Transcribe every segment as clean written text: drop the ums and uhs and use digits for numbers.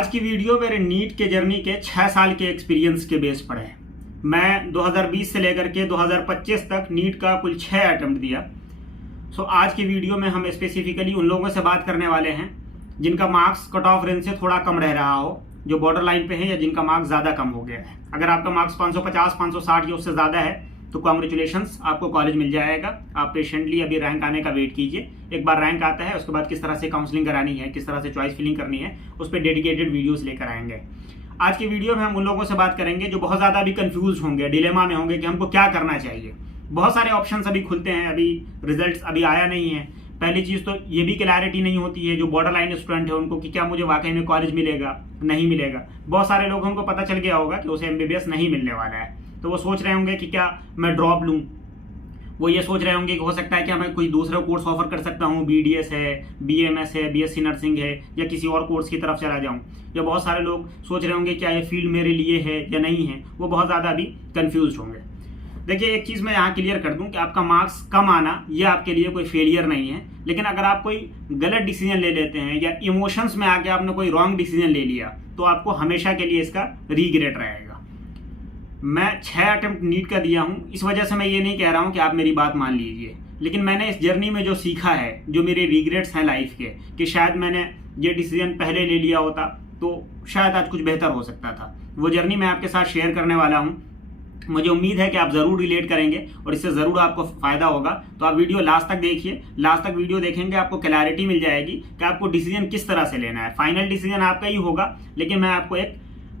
आज की वीडियो मेरे नीट के जर्नी के 6 साल के एक्सपीरियंस के बेस पर है। मैं 2020 से लेकर के 2025 तक नीट का कुल 6 अटेम्प्ट दिया। आज की वीडियो में हम स्पेसिफिकली उन लोगों से बात करने वाले हैं जिनका मार्क्स कट ऑफ रेंज से थोड़ा कम रह रहा हो, जो बॉर्डर लाइन पे है या जिनका मार्क्स ज़्यादा कम हो गया है। अगर आपका मार्क्स 550, 560 या उससे ज़्यादा है तो कॉन्ग्रेचुलेशंस, आपको कॉलेज मिल जाएगा। आप पेशेंटली अभी रैंक आने का वेट कीजिए। एक बार रैंक आता है उसके बाद किस तरह से काउंसलिंग करानी है, किस तरह से चॉइस फिलिंग करनी है, उस पर डेडिकेटेड वीडियोस लेकर आएंगे। आज की वीडियो में हम उन लोगों से बात करेंगे जो बहुत ज़्यादा अभी कंफ्यूज होंगे, डिलेमा में होंगे कि हमको क्या करना चाहिए। बहुत सारे ऑप्शंस अभी खुलते हैं, अभी रिजल्ट्स अभी आया नहीं है। पहली चीज़ तो ये भी क्लैरिटी नहीं होती है जो बॉर्डर लाइन स्टूडेंट है उनको कि क्या मुझे वाकई में कॉलेज मिलेगा नहीं मिलेगा। बहुत सारे लोगों को पता चल गया होगा कि उसे MBBS नहीं मिलने वाला है, तो वो सोच रहे होंगे कि क्या मैं ड्रॉप लूँ। वो ये सोच रहे होंगे कि हो सकता है कि मैं कोई दूसरा कोर्स ऑफर कर सकता हूँ, BDS है, BMS है, BSc नर्सिंग है, या किसी और कोर्स की तरफ चला जाऊँ। या बहुत सारे लोग सोच रहे होंगे क्या ये फील्ड मेरे लिए है या नहीं है। वो बहुत ज़्यादा अभी कन्फ्यूज होंगे। देखिए, एक चीज़ मैं यहाँ क्लियर कर दूँ कि आपका मार्क्स कम आना ये आपके लिए कोई फेलियर नहीं है, लेकिन अगर आप कोई गलत डिसीजन ले लेते हैं या इमोशंस में आके आपने कोई रॉन्ग डिसीजन ले लिया तो आपको हमेशा के लिए इसका रीग्रेट रहेगा। मैं 6 अटेम्प्ट नीट का दिया हूँ, इस वजह से मैं ये नहीं कह रहा हूँ कि आप मेरी बात मान लीजिए, लेकिन मैंने इस जर्नी में जो सीखा है, जो मेरे रिग्रेट्स हैं लाइफ के, कि शायद मैंने ये डिसीजन पहले ले लिया होता तो शायद आज कुछ बेहतर हो सकता था। वो जर्नी मैं आपके साथ शेयर करने वाला हूँ। मुझे उम्मीद है कि आप ज़रूर रिलेट करेंगे और इससे ज़रूर आपको फ़ायदा होगा। तो आप वीडियो लास्ट तक देखिए। लास्ट तक वीडियो देखेंगे आपको क्लैरिटी मिल जाएगी कि आपको डिसीजन किस तरह से लेना है। फाइनल डिसीजन आपका ही होगा, लेकिन मैं आपको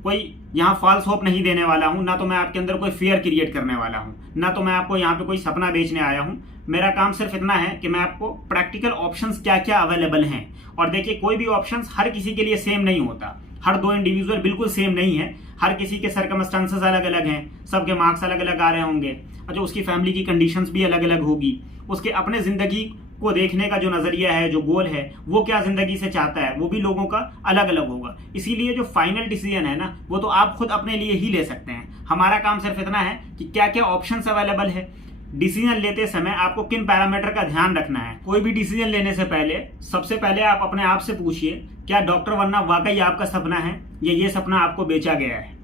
कोई यहाँ फॉल्स होप नहीं देने वाला हूँ, ना तो मैं आपके अंदर कोई फियर क्रिएट करने वाला हूँ, ना तो मैं आपको यहाँ पे कोई सपना बेचने आया हूँ। मेरा काम सिर्फ इतना है कि मैं आपको प्रैक्टिकल ऑप्शंस क्या क्या अवेलेबल हैं। और देखिए, कोई भी ऑप्शंस हर किसी के लिए सेम नहीं होता, हर दो इंडिविजुअल बिल्कुल सेम नहीं है। हर किसी के सर्कमस्टांसेस अलग अलग हैं, सबके मार्क्स अलग अलग आ रहे होंगे, अच्छा उसकी फैमिली की कंडीशंस भी अलग अलग होगी, उसके अपने ज़िंदगी को देखने का जो नज़रिया है, जो गोल है, वो क्या ज़िंदगी से चाहता है, वो भी लोगों का अलग अलग होगा। इसीलिए जो फाइनल डिसीजन है ना, वो तो आप खुद अपने लिए ही ले सकते हैं। हमारा काम सिर्फ इतना है कि क्या क्या ऑप्शंस अवेलेबल है। डिसीजन लेते समय आपको किन पैरामीटर का ध्यान रखना है। कोई भी डिसीजन लेने से पहले सबसे पहले आप अपने आप से पूछिए, क्या डॉक्टर बनना वाकई आपका सपना है या ये सपना आपको बेचा गया है।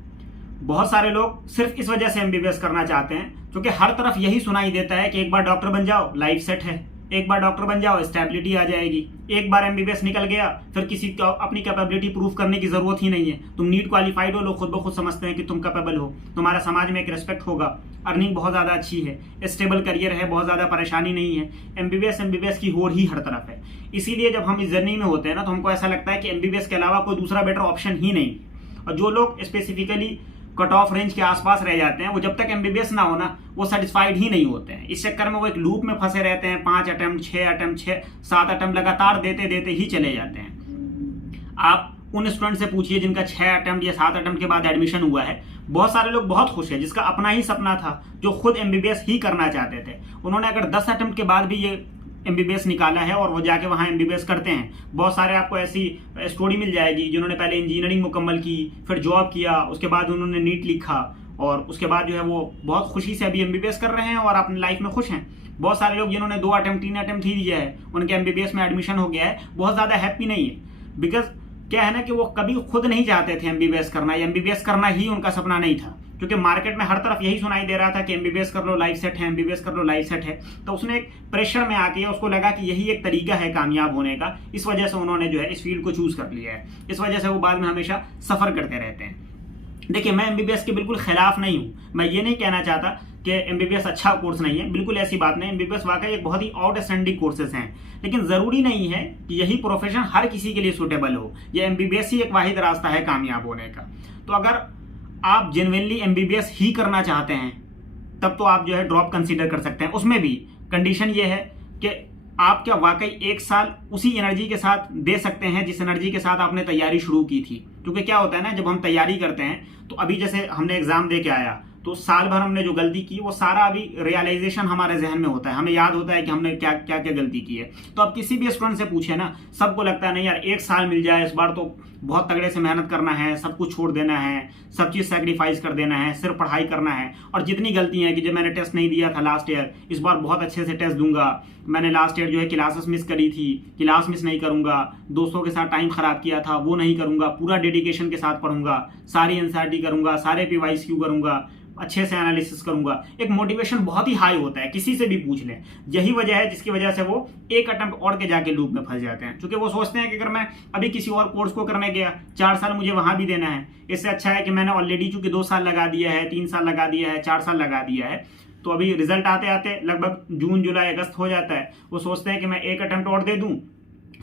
बहुत सारे लोग सिर्फ इस वजह से MBBS करना चाहते हैं क्योंकि हर तरफ यही सुनाई देता है कि एक बार डॉक्टर बन जाओ लाइफ सेट है, एक बार डॉक्टर बन जाओ स्टेबिलिटी आ जाएगी, एक बार MBBS निकल गया फिर किसी को अपनी कैपेबिलिटी प्रूव करने की जरूरत ही नहीं है। तुम नीट क्वालिफाइड हो, लोग खुद ब खुद समझते हैं कि तुम कैपेबल हो, तुम्हारा समाज में एक रिस्पेक्ट होगा, अर्निंग बहुत ज़्यादा अच्छी है, स्टेबल करियर है, बहुत ज़्यादा परेशानी नहीं है। MBBS की होड़ ही हर तरफ है। इसीलिए जब हम इस जर्नी में होते हैं ना, तो हमको ऐसा लगता है कि MBBS के अलावा कोई दूसरा बेटर ऑप्शन ही नहीं। और जो लोग स्पेसिफिकली कट ऑफ रेंज के आसपास रह जाते हैं, वो जब तक MBBS ना हो ना, वो सेटिस्फाइड ही नहीं होते हैं। इस चक्कर में वो एक लूप में फंसे रहते हैं। 5 अटेम्प्ट, 6 अटेम्प्ट, 7 अटेम्प्ट लगातार देते देते ही चले जाते हैं। आप उन स्टूडेंट से पूछिए जिनका 6 अटेम्प्ट या 7 अटेम्प्ट के बाद एडमिशन हुआ है। बहुत सारे लोग बहुत खुश हैं, जिसका अपना ही सपना था, जो खुद MBBS ही करना चाहते थे। उन्होंने अगर 10 अटेम्प्ट के बाद भी ये MBBS निकाला है और वो जाके वहाँ MBBS करते हैं। बहुत सारे आपको ऐसी स्टोरी मिल जाएगी जिन्होंने पहले इंजीनियरिंग मुकम्मल की, फिर जॉब किया, उसके बाद उन्होंने नीट लिखा और उसके बाद जो है वो बहुत खुशी से अभी MBBS कर रहे हैं और अपनी लाइफ में खुश हैं। बहुत सारे लोग जिन्होंने 2 अटेम्प्ट 3 अटेम्प्ट ही दिया है, उनके MBBS में एडमिशन हो गया है, बहुत ज़्यादा हैप्पी नहीं है। बिकॉज क्या है ना कि वो कभी खुद नहीं चाहते थे MBBS करना, या MBBS करना ही उनका सपना नहीं था, क्योंकि मार्केट में हर तरफ यही सुनाई दे रहा था कि MBBS कर लो लाइफ सेट है, MBBS कर लो लाइफ सेट है। तो उसने एक प्रेशर में आके उसको लगा कि यही एक तरीका है कामयाब होने का। इस वजह से उन्होंने जो है इस फील्ड को चूज कर लिया है। इस वजह से वो बाद में हमेशा सफर करते रहते हैं। देखिए, मैं MBBS के बिल्कुल खिलाफ नहीं हूँ। मैं ये नहीं कहना चाहता कि MBBS अच्छा कोर्स नहीं है, बिल्कुल ऐसी बात नहीं। MBBS वाकई एक बहुत ही आउटस्टैंडिंग कोर्सेज हैं, लेकिन ज़रूरी नहीं है कि यही प्रोफेशन हर किसी के लिए सूटेबल हो। ये MBBS ही एक वाहिद रास्ता है कामयाब होने का। तो अगर आप जेन्युइनली MBBS ही करना चाहते हैं तब तो आप जो है ड्रॉप कंसीडर कर सकते हैं। उसमें भी कंडीशन ये है कि आप क्या वाकई 1 साल उसी एनर्जी के साथ दे सकते हैं जिस एनर्जी के साथ आपने तैयारी शुरू की थी। क्योंकि क्या होता है ना, जब हम तैयारी करते हैं तो अभी जैसे हमने एग्जाम दे के आया तो साल भर हमने जो गलती की वो सारा अभी रियलाइजेशन हमारे जहन में होता है, हमें याद होता है कि हमने क्या क्या क्या गलती की है। तो अब किसी भी स्टूडेंट से पूछे ना, सबको लगता है नहीं यार 1 साल मिल जाए इस बार तो बहुत तगड़े से मेहनत करना है, सब कुछ छोड़ देना है, सब चीज़ सेक्रीफाइस कर देना है, सिर्फ पढ़ाई करना है। और जितनी गलतियां हैं कि जब मैंने टेस्ट नहीं दिया था लास्ट ईयर, इस बार बहुत अच्छे से टेस्ट दूंगा। मैंने लास्ट ईयर जो है क्लासेस मिस करी थी, क्लास मिस नहीं करूंगा, दोस्तों के साथ टाइम खराब किया था वो नहीं करूंगा, पूरा डेडिकेशन के साथ पढ़ूंगा, सारी एनसीईआरटी करूंगा, सारे PYQ करूंगा, अच्छे से एनालिसिस करूंगा। एक मोटिवेशन बहुत ही हाई होता है, किसी से भी पूछ लें। यही वजह है जिसकी वजह से वो एक अटेम्प्ट और के जाके लूप में फंस जाते हैं, क्योंकि वो सोचते हैं कि अगर मैं अभी किसी और कोर्स को करने गया 4 साल मुझे वहां भी देना है, इससे अच्छा है कि मैंने ऑलरेडी चूंकि 2 साल लगा दिया है, 3 साल लगा दिया है, 4 साल लगा दिया है, तो अभी रिजल्ट आते आते लगभग जून जुलाई अगस्त हो जाता है। वो सोचते हैं कि मैं एक अटेम्प्ट और दे दूं,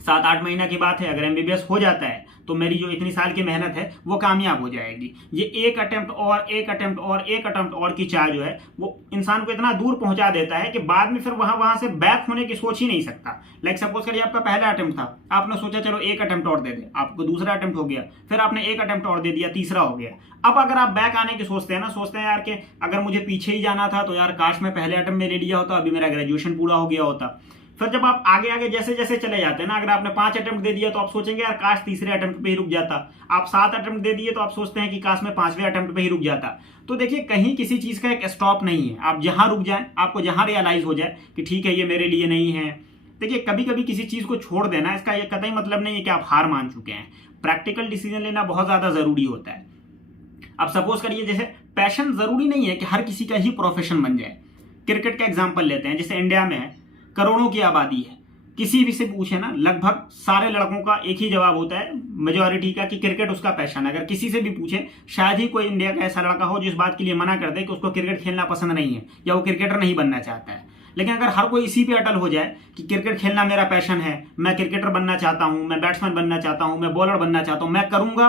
7-8 महीना की बात है, अगर MBBS हो जाता है तो मेरी जो इतनी साल की मेहनत है वो कामयाब हो जाएगी। ये एक अटेम्प्ट और एक अटेम्प्ट और एक अटेम्प्ट और की चाह जो है वो इंसान को इतना दूर पहुंचा देता है कि बाद में फिर वहां से बैक होने की सोच ही नहीं सकता। लाइक सपोज करिए आपका पहला अटेम्प्ट था, आपने सोचा चलो एक अटेम्प्ट और दे दे, आपको दूसरा अटेम्प्ट हो गया, फिर आपने एक अटेम्प्ट और दे दिया, तीसरा हो गया। अब अगर आप बैक आने की सोचते हैं ना, सोचते हैं यार कि अगर मुझे पीछे ही जाना था तो यार काश मैं पहले अटेम्प्ट में ले लिया होता, अभी मेरा ग्रेजुएशन पूरा हो गया होता। फिर जब आप आगे आगे जैसे जैसे चले जाते हैं ना, अगर आपने 5 अटेम्प्ट दे दिया तो आप सोचेंगे यार काश तीसरे अटेम्प्ट पे ही रुक जाता। आप 7 अटेम्प्ट दे दिए तो आप सोचते हैं कि काश मैं 5वें अटेम्प्ट पे ही रुक जाता। तो देखिए, कहीं किसी चीज का एक स्टॉप नहीं है। आप जहां रुक जाएं, आपको जहां रियलाइज हो जाए कि ठीक है ये मेरे लिए नहीं है। देखिए, कभी कभी किसी चीज को छोड़ देना, इसका ये कतई मतलब नहीं है कि आप हार मान चुके हैं। प्रैक्टिकल डिसीजन लेना बहुत ज्यादा जरूरी होता है। अब सपोज करिए, जैसे पैशन जरूरी नहीं है कि हर किसी का ही प्रोफेशन बन जाए। क्रिकेट का एग्जाम्पल लेते हैं, जैसे इंडिया में है, करोड़ों की आबादी है, किसी भी से पूछे ना लगभग सारे लड़कों का एक ही जवाब होता है, मेजॉरिटी का, कि क्रिकेट उसका पैशन है। अगर किसी से भी पूछे, शायद ही कोई इंडिया का ऐसा लड़का हो जो इस बात के लिए मना कर दे कि उसको क्रिकेट खेलना पसंद नहीं है या वो क्रिकेटर नहीं बनना चाहता है। लेकिन अगर हर कोई इसी पे अटल हो जाए कि क्रिकेट खेलना मेरा पैशन है, मैं क्रिकेटर बनना चाहता हूं, मैं बैट्समैन बनना चाहता हूं, मैं बॉलर बनना चाहता हूं, मैं करूंगा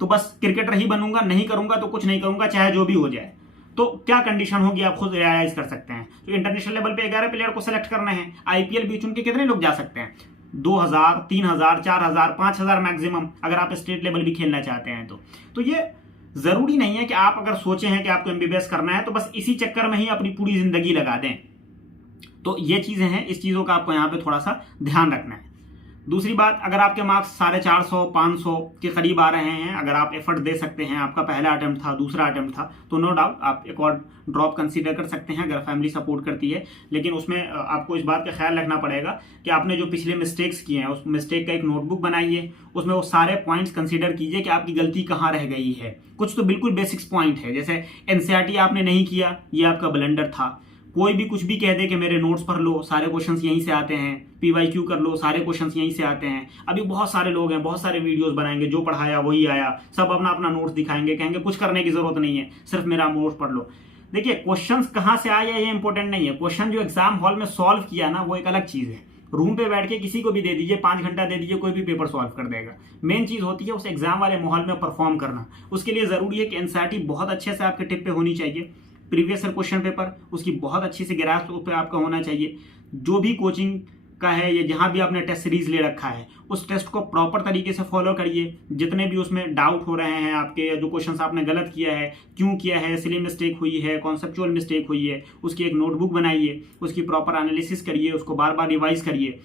तो बस क्रिकेटर ही बनूंगा, नहीं करूंगा तो कुछ नहीं करूंगा, चाहे जो भी हो जाए, तो क्या कंडीशन होगी आप खुद रियलाइज कर सकते हैं। तो इंटरनेशनल लेवल पे 11 प्लेयर को सेलेक्ट करना है, IPL बीच उनके कितने लोग जा सकते हैं? 2000, 3000, 4000, 5000 मैक्सिमम, अगर आप स्टेट लेवल भी खेलना चाहते हैं तो ये जरूरी नहीं है कि आप अगर सोचे हैं कि आपको MBBS करना है तो बस इसी चक्कर में ही अपनी पूरी जिंदगी लगा दें। तो ये चीजें हैं, इस चीजों का आपको यहाँ पे थोड़ा सा ध्यान रखना है। दूसरी बात, अगर आपके मार्क्स 450, 500 के करीब आ रहे हैं, अगर आप एफर्ट दे सकते हैं, आपका पहला अटेम्प्ट था, दूसरा अटेम्प्ट था, तो नो डाउट आप एक और ड्रॉप कंसीडर कर सकते हैं अगर फैमिली सपोर्ट करती है। लेकिन उसमें आपको इस बात का ख्याल रखना पड़ेगा कि आपने जो पिछले मिस्टेक्स किए हैं, उस मिस्टेक का एक नोटबुक बनाइए, उसमें वो सारे पॉइंट्स कंसीडर कीजिए कि आपकी गलती कहाँ रह गई है। कुछ तो बिल्कुल बेसिक्स पॉइंट है, जैसे NCERT आपने नहीं किया, ये आपका ब्लंडर था। कोई भी कुछ भी कह दे कि मेरे नोट्स पढ़ लो, सारे क्वेश्चंस यहीं से आते हैं, PYQ कर लो, सारे क्वेश्चंस यहीं से आते हैं। अभी बहुत सारे लोग हैं, बहुत सारे वीडियोस बनाएंगे, जो पढ़ाया वही आया, सब अपना अपना नोट्स दिखाएंगे, कहेंगे कुछ करने की जरूरत नहीं है, सिर्फ मेरा नोट्स पढ़ लो। देखिए, क्वेश्चंस कहाँ से आया ये इंपॉर्टेंट नहीं है, क्वेश्चन जो एग्जाम हॉल में सॉल्व किया ना वो एक अलग चीज है। रूम पे बैठ के किसी को भी दे दीजिए, 5 घंटा दे दीजिए, कोई भी पेपर सॉल्व कर देगा। मेन चीज होती है उस एग्जाम वाले माहौल में परफॉर्म करना। उसके लिए जरूरी है कि NCERT बहुत अच्छे से आपके टिप पे होनी चाहिए, प्रीवियस ईयर क्वेश्चन पेपर उसकी बहुत अच्छी से ग्रास्प पे आपका होना चाहिए। जो भी कोचिंग का है या जहां भी आपने टेस्ट सीरीज ले रखा है, उस टेस्ट को प्रॉपर तरीके से फॉलो करिए। जितने भी उसमें डाउट हो रहे हैं आपके, या जो क्वेश्चंस आपने गलत किया है, क्यों किया है, सिली मिस्टेक हुई है, कॉन्सेप्चुअल मिस्टेक हुई है, उसकी एक नोटबुक बनाइए, उसकी प्रॉपर एनालिसिस करिए, उसको बार बार रिवाइज करिए।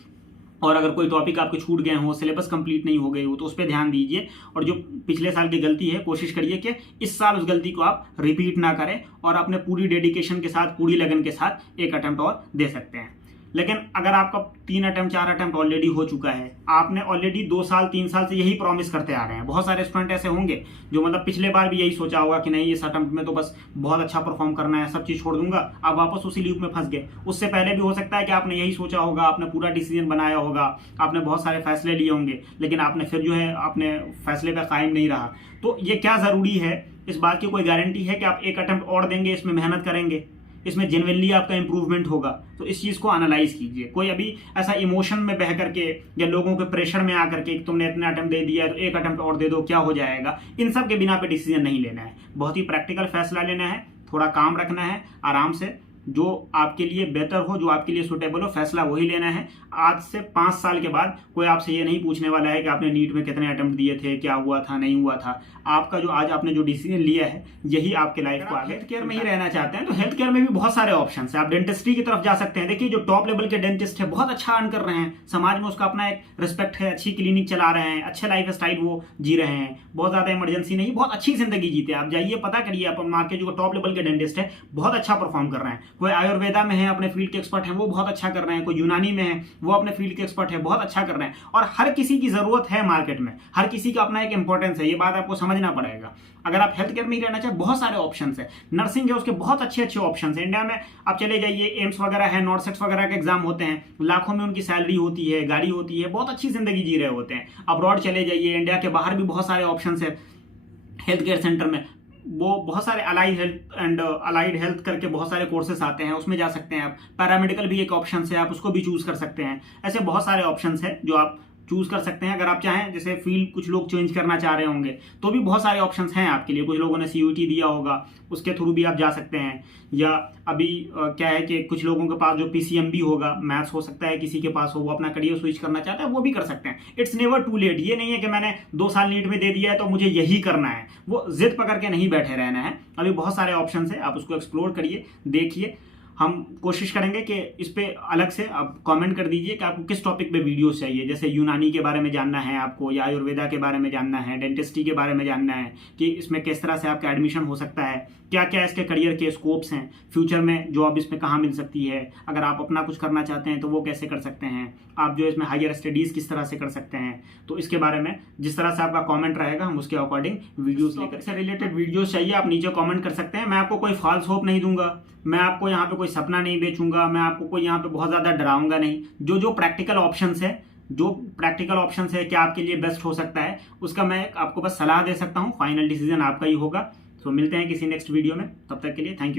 और अगर कोई टॉपिक आपके छूट गए हो, सिलेबस कंप्लीट नहीं हो गई हो, तो उस पर ध्यान दीजिए। और जो पिछले साल की गलती है, कोशिश करिए कि इस साल उस गलती को आप रिपीट ना करें और अपने पूरी डेडिकेशन के साथ, पूरी लगन के साथ एक अटेम्प्ट और दे सकते हैं। लेकिन अगर आपका 3 अटेम्प्ट 4 अटेम्प्ट ऑलरेडी हो चुका है, आपने ऑलरेडी 2 साल 3 साल से यही प्रॉमिस करते आ रहे हैं। बहुत सारे स्टूडेंट ऐसे होंगे जो मतलब पिछले बार भी यही सोचा होगा कि नहीं इस अटेम्प्ट में तो बस बहुत अच्छा परफॉर्म करना है, सब चीज छोड़ दूंगा, अब वापस उसी लूप में फंस गए। उससे पहले भी हो सकता है कि आपने यही सोचा होगा, आपने पूरा डिसीजन बनाया होगा, आपने बहुत सारे फैसले लिए होंगे, लेकिन आपने फिर जो है अपने फैसले पर कायम नहीं रहा। तो ये क्या जरूरी है, इस बात की कोई गारंटी है कि आप एक अटेम्प्ट और देंगे, इसमें मेहनत करेंगे, इसमें जेन्युइनली आपका इंप्रूवमेंट होगा? तो इस चीज को एनालाइज कीजिए। कोई अभी ऐसा इमोशन में बह करके या लोगों के प्रेशर में आकर के तुमने इतना अटेम्प्ट दे दिया तो एक अटेम्प्ट और दे दो, क्या हो जाएगा, इन सब के बिना पे डिसीजन नहीं लेना है। बहुत ही प्रैक्टिकल फैसला लेना है, थोड़ा काम रखना है, आराम से, जो आपके लिए बेहतर हो, जो आपके लिए सुटेबल हो, फैसला वही लेना है। आज से 5 साल के बाद कोई आपसे ये नहीं पूछने वाला है कि आपने नीट में कितने अटेम्प्ट दिए थे, क्या हुआ था, नहीं हुआ था। आपका जो आज आपने जो डिसीजन लिया है यही आपके लाइफ को आगे हेल्थ केयर में ही रहना चाहते हैं तो हेल्थ केयर में भी बहुत सारे ऑप्शन है। आप डेंटिस्ट्री की तरफ जा सकते हैं। देखिए, जो टॉप लेवल के डेंटिस्ट है बहुत अच्छा अर्न कर रहे हैं, समाज में उसका अपना एक रिस्पेक्ट है, अच्छी क्लिनिक चला रहे हैं, अच्छे लाइफ स्टाइल वो जी रहे हैं, बहुत ज्यादा इमरजेंसी नहीं, बहुत अच्छी जिंदगी जीते हैं। आप जाइए, पता करिए, अपन मार्केट जो टॉप लेवल के डेंटिस्ट है बहुत अच्छा परफॉर्म कर रहे हैं। कोई आयुर्वेदा में है, अपने फील्ड के एक्सपर्ट है, वो बहुत अच्छा कर रहे हैं। कोई यूनानी में है, वो अपने फील्ड के एक्सपर्ट है, बहुत अच्छा कर रहे हैं। और हर किसी की जरूरत है मार्केट में, हर किसी का अपना एक इंपॉर्टेंस है, ये बात आपको समझना पड़ेगा। अगर आप हेल्थ केयर में ही रहना चाहे, बहुत सारे ऑप्शन है। नर्सिंग है, उसके बहुत अच्छे अच्छे ऑप्शन है। इंडिया में आप चले जाइए, एम्स वगैरह है, नॉर्सेट्स वगैरह के एग्जाम होते हैं, लाखों में उनकी सैलरी होती है, गाड़ी होती है, बहुत अच्छी जिंदगी जी रहे होते हैं। अब्रॉड चले जाइए, इंडिया के बाहर भी बहुत सारे ऑप्शन है हेल्थ केयर सेंटर में। वो बहुत सारे अलाइड हेल्थ करके बहुत सारे कोर्सेस आते हैं, उसमें जा सकते हैं आप। पैरामेडिकल भी एक ऑप्शन है, आप उसको भी चूज कर सकते हैं। ऐसे बहुत सारे ऑप्शन है जो आप चूज कर सकते हैं। अगर आप चाहें, जैसे फील्ड कुछ लोग चेंज करना चाह रहे होंगे तो भी बहुत सारे ऑप्शंस हैं आपके लिए। कुछ लोगों ने सीयूईटी दिया होगा, उसके थ्रू भी आप जा सकते हैं। या अभी क्या है कि कुछ लोगों के पास जो पीसीएमबी होगा, मैथ्स हो सकता है किसी के पास हो, वो अपना करियर स्विच करना चाहता है, वो भी कर सकते हैं। It's never too late. ये नहीं है कि मैंने 2 साल नीट में दे दिया है तो मुझे यही करना है, वो जिद पकड़ के नहीं बैठे रहना है। अभी बहुत सारे ऑप्शन है, आप उसको एक्सप्लोर करिए, देखिए। हम कोशिश करेंगे कि इस पे अलग से आप कमेंट कर दीजिए कि आपको किस टॉपिक पे वीडियोस चाहिए। जैसे यूनानी के बारे में जानना है आपको, या आयुर्वेदा के बारे में जानना है, डेंटिस्ट्री के बारे में जानना है कि इसमें किस तरह से आपका एडमिशन हो सकता है, क्या क्या इसके करियर के स्कोप्स हैं, फ्यूचर में जॉब इसमें कहाँ मिल सकती है, अगर आप अपना कुछ करना चाहते हैं तो वो कैसे कर सकते हैं, आप जो इसमें हायर स्टडीज किस तरह से कर सकते हैं। तो इसके बारे में जिस तरह से आपका कमेंट रहेगा, हम उसके अकॉर्डिंग वीडियोस लेकर से रिलेटेड वीडियोस चाहिए, आप नीचे कमेंट कर सकते हैं। मैं आपको कोई फॉल्स होप नहीं दूंगा, मैं आपको यहाँ पे कोई सपना नहीं बेचूंगा, मैं आपको कोई यहाँ पे बहुत ज्यादा डराऊंगा नहीं। जो प्रैक्टिकल ऑप्शंस है, क्या आपके लिए बेस्ट हो सकता है, उसका मैं आपको बस सलाह दे सकता हूँ। फाइनल डिसीजन आपका ही होगा। तो मिलते हैं किसी नेक्स्ट वीडियो में, तब तक के लिए थैंक यू।